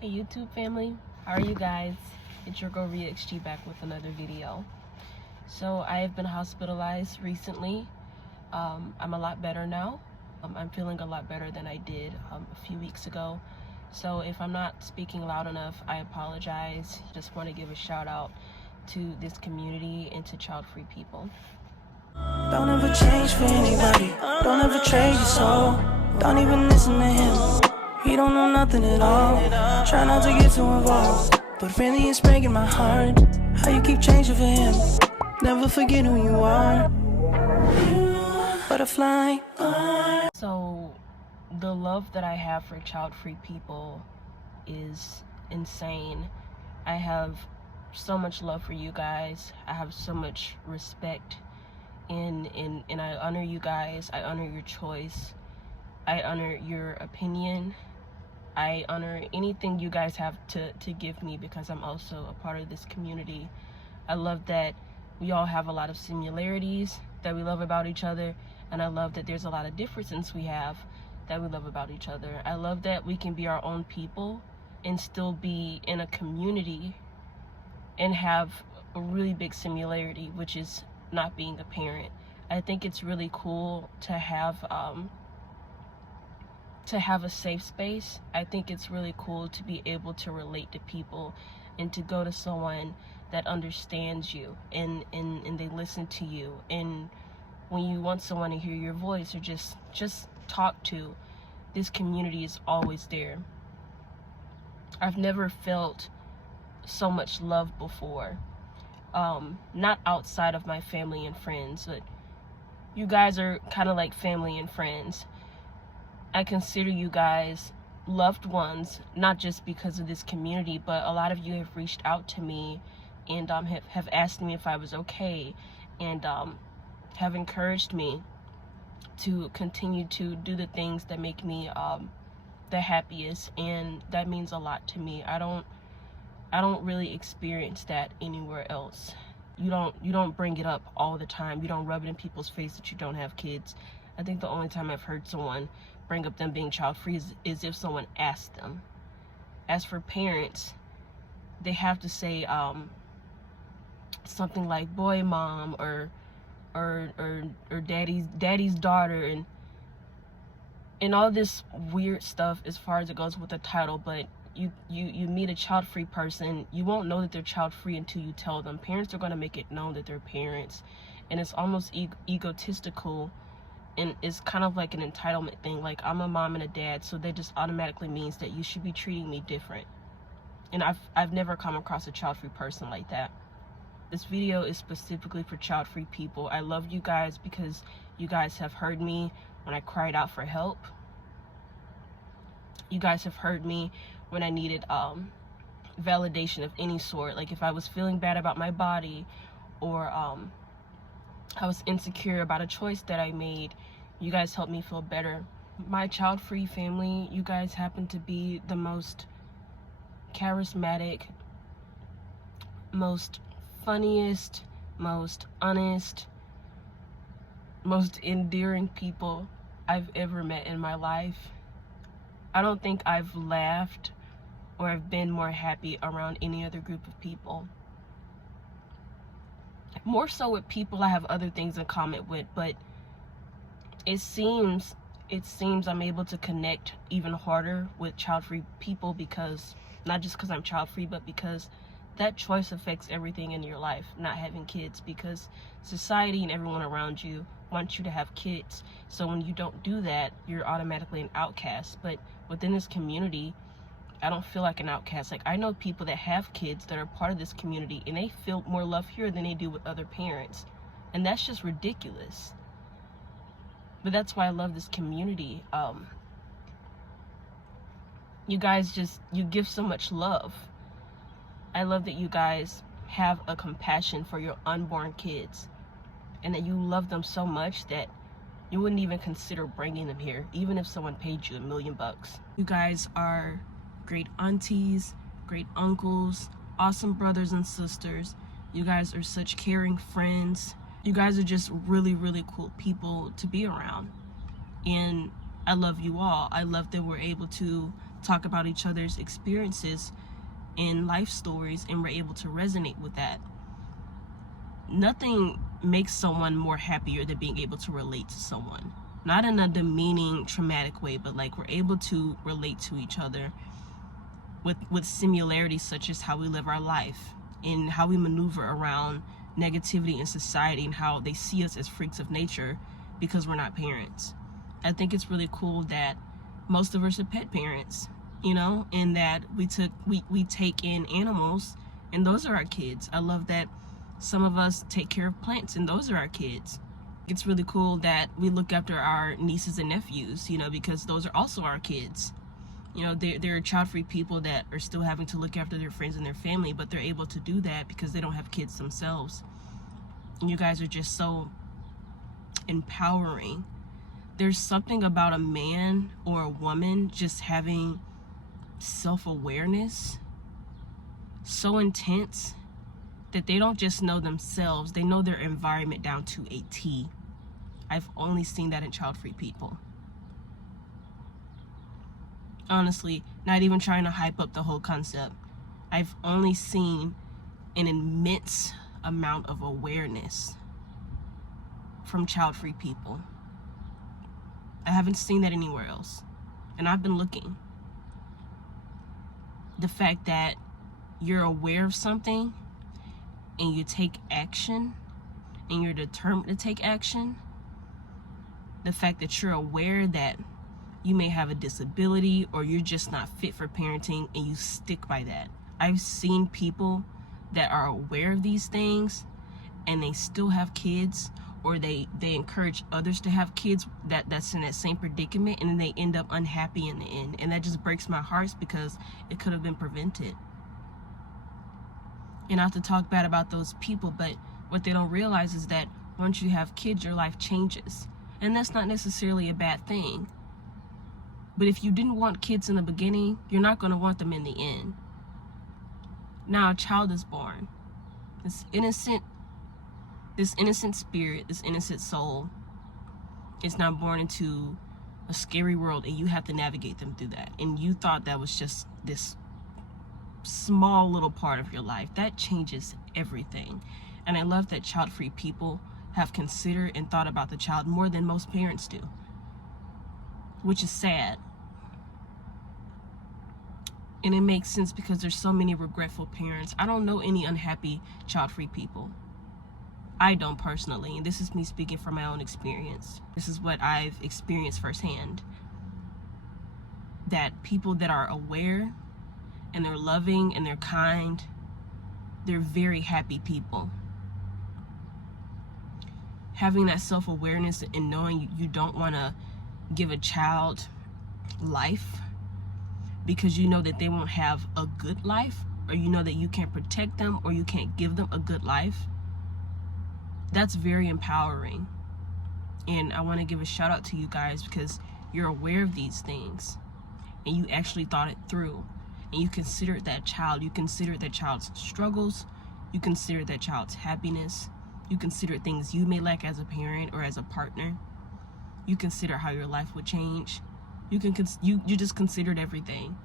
Hey YouTube family, how are you guys? It's your girl ReXG back with another video. So I have been hospitalized recently. I'm a lot better now. I'm feeling a lot better than I did a few weeks ago. So if I'm not speaking loud enough, I apologize. Just want to give a shout out to this community and to child-free people. Don't ever change for anybody. Don't ever trade your soul. Don't even listen to him. He don't know nothing at all. Try not to get too involved, but really it's breaking my heart how you keep changing for him. Never forget who you are. Butterfly. So the love that I have for child-free people is insane. I have so much love for you guys. I have so much respect and I honor you guys. I honor your choice. I honor your opinion. I honor anything you guys have to give me, because I'm also a part of this community. I love that we all have a lot of similarities that we love about each other, and I love that there's a lot of differences we have that we love about each other. I love that we can be our own people and still be in a community and have a really big similarity, which is not being a parent. I think it's really cool to have a safe space. I think it's really cool to be able to relate to people and to go to someone that understands you and they listen to you, and when you want someone to hear your voice or just talk to, this community is always there. I've never felt so much love before, not outside of my family and friends, but you guys are kind of like family and friends. I consider you guys loved ones, not just because of this community, but a lot of you have reached out to me and have asked me if I was okay, and have encouraged me to continue to do the things that make me the happiest, and that means a lot to me. I don't really experience that anywhere else. You don't bring it up all the time. You don't rub it in people's face that you don't have kids. I think the only time I've heard someone bring up them being child-free is if someone asked them. As for parents, they have to say something like boy mom or daddy's daughter and all this weird stuff as far as it goes with the title. But you meet a child-free person, you won't know that they're child-free until you tell them. Parents are going to make it known that they're parents, and it's almost egotistical. And it's kind of like an entitlement thing, like I'm a mom and a dad, so that just automatically means that you should be treating me different. And I've never come across a child-free person like that. This video is specifically for child-free people. I love you guys because you guys have heard me when I cried out for help. You guys have heard me when I needed validation of any sort, like if I was feeling bad about my body, or I was insecure about a choice that I made. You guys helped me feel better. My child-free family, you guys happen to be the most charismatic, most funniest, most honest, most endearing people I've ever met in my life. I don't think I've laughed or have been more happy around any other group of people. More so with people I have other things in common with, but it seems I'm able to connect even harder with child-free people, because not just because I'm child-free, but because that choice affects everything in your life, not having kids, because society and everyone around you wants you to have kids. So when you don't do that, you're automatically an outcast. But within this community, I don't feel like an outcast. Like, I know people that have kids that are part of this community, and they feel more love here than they do with other parents. And that's just ridiculous. But that's why I love this community. You guys you give so much love. I love that you guys have a compassion for your unborn kids, and that you love them so much that you wouldn't even consider bringing them here, even if someone paid you $1 million. You guys are great aunties, great uncles, awesome brothers and sisters. You guys are such caring friends. You guys are just really, really cool people to be around. And I love you all. I love that we're able to talk about each other's experiences and life stories, and we're able to resonate with that. Nothing makes someone more happier than being able to relate to someone. Not in a demeaning, traumatic way, but like we're able to relate to each other with similarities such as how we live our life and how we maneuver around negativity in society and how they see us as freaks of nature because we're not parents. I think it's really cool that most of us are pet parents, you know, and that we take in animals and those are our kids. I love that some of us take care of plants and those are our kids. It's really cool that we look after our nieces and nephews, you know, because those are also our kids. You know, there are child-free people that are still having to look after their friends and their family, but they're able to do that because they don't have kids themselves. And you guys are just so empowering. There's something about a man or a woman just having self-awareness so intense that they don't just know themselves, they know their environment down to a T. I've only seen that in child-free people. Honestly, not even trying to hype up the whole concept. I've only seen an immense amount of awareness from child-free people. I haven't seen that anywhere else. And I've been looking. The fact that you're aware of something and you take action and you're determined to take action. The fact that you're aware that you may have a disability or you're just not fit for parenting and you stick by that. I've seen people that are aware of these things and they still have kids, or they encourage others to have kids that's in that same predicament, and then they end up unhappy in the end. And that just breaks my heart because it could have been prevented. And not to talk bad about those people, but what they don't realize is that once you have kids, your life changes. And that's not necessarily a bad thing. But if you didn't want kids in the beginning, you're not going to want them in the end. Now a child is born. This innocent spirit, this innocent soul is now born into a scary world, and you have to navigate them through that. And you thought that was just this small little part of your life. That changes everything. And I love that child-free people have considered and thought about the child more than most parents do, which is sad. And it makes sense because there's so many regretful parents. I don't know any unhappy child-free people. I don't personally, and this is me speaking from my own experience. This is what I've experienced firsthand. That people that are aware and they're loving and they're kind, they're very happy people. Having that self-awareness and knowing you don't want to give a child life because you know that they won't have a good life, or you know that you can't protect them or you can't give them a good life, that's very empowering. And I want to give a shout out to you guys because you're aware of these things and you actually thought it through, and you considered that child, you considered that child's struggles, you considered that child's happiness, you considered things you may lack as a parent or as a partner, you consider how your life would change, you just considered everything.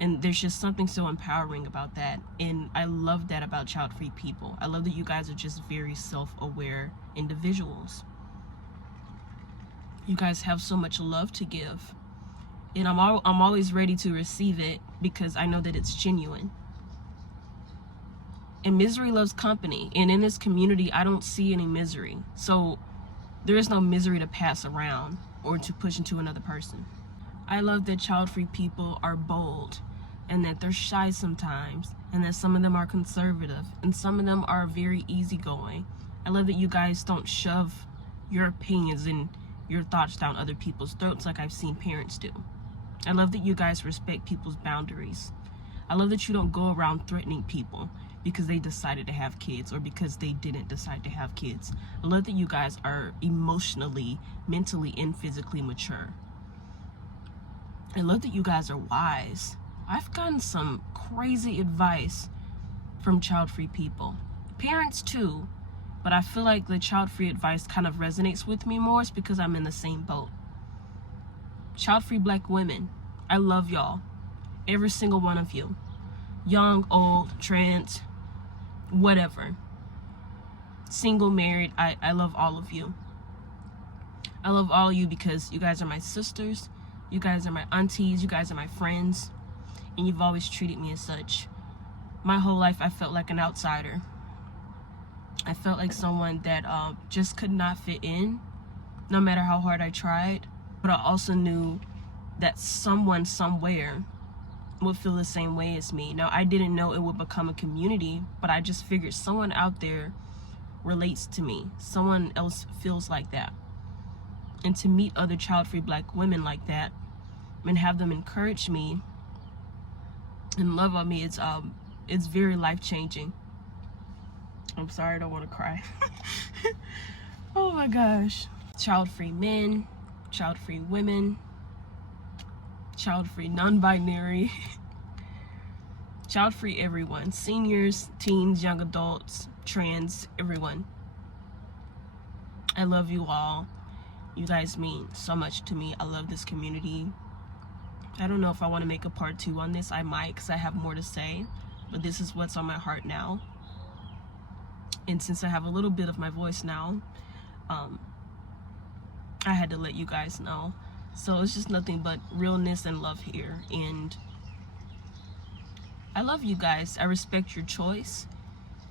And there's just something so empowering about that. And I love that about child-free people. I love that you guys are just very self-aware individuals. You guys have so much love to give. And I'm always ready to receive it because I know that it's genuine. And misery loves company. And in this community, I don't see any misery. So there is no misery to pass around or to push into another person. I love that child-free people are bold, and that they're shy sometimes, and that some of them are conservative, and some of them are very easygoing. I love that you guys don't shove your opinions and your thoughts down other people's throats like I've seen parents do. I love that you guys respect people's boundaries. I love that you don't go around threatening people because they decided to have kids or because they didn't decide to have kids. I love that you guys are emotionally, mentally, and physically mature. I love that you guys are wise. I've gotten some crazy advice from child-free people. Parents too, but I feel like the child-free advice kind of resonates with me more. It's because I'm in the same boat. Child-free black women, I love y'all. Every single one of you. Young, old, trans, whatever. Single, married, I love all of you. I love all of you because you guys are my sisters, you guys are my aunties, you guys are my friends, and you've always treated me as such. My whole life I felt like an outsider. I felt like someone that just could not fit in, no matter how hard I tried. But I also knew that someone somewhere would feel the same way as me. Now, I didn't know it would become a community, but I just figured someone out there relates to me. Someone else feels like that. And to meet other child-free Black women like that and have them encourage me and love on me, it's very life-changing. I'm sorry, I don't want to cry. Oh my gosh. Child-free men, child-free women, child-free non-binary, child-free everyone, seniors, teens, young adults, trans, everyone. I love you all. You guys mean so much to me. I love this community. I don't know if I want to make a part 2 on this. I might, because I have more to say, but this is what's on my heart now. And since I have a little bit of my voice now, I had to let you guys know. So it's just nothing but realness and love here. And I love you guys. I respect your choice.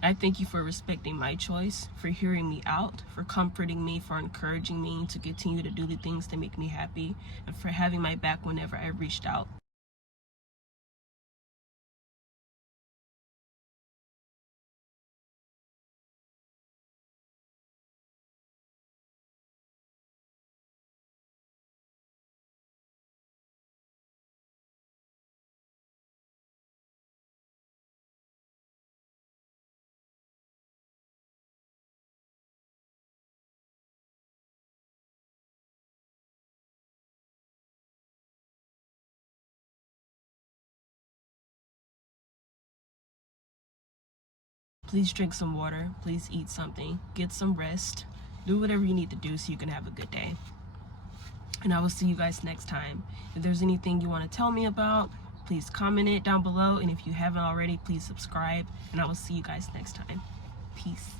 I thank you for respecting my choice, for hearing me out, for comforting me, for encouraging me to continue to do the things that make me happy, and for having my back whenever I reached out. Please drink some water. Please eat something. Get some rest. Do whatever you need to do so you can have a good day. And I will see you guys next time. If there's anything you want to tell me about, please comment it down below. And if you haven't already, please subscribe. And I will see you guys next time. Peace.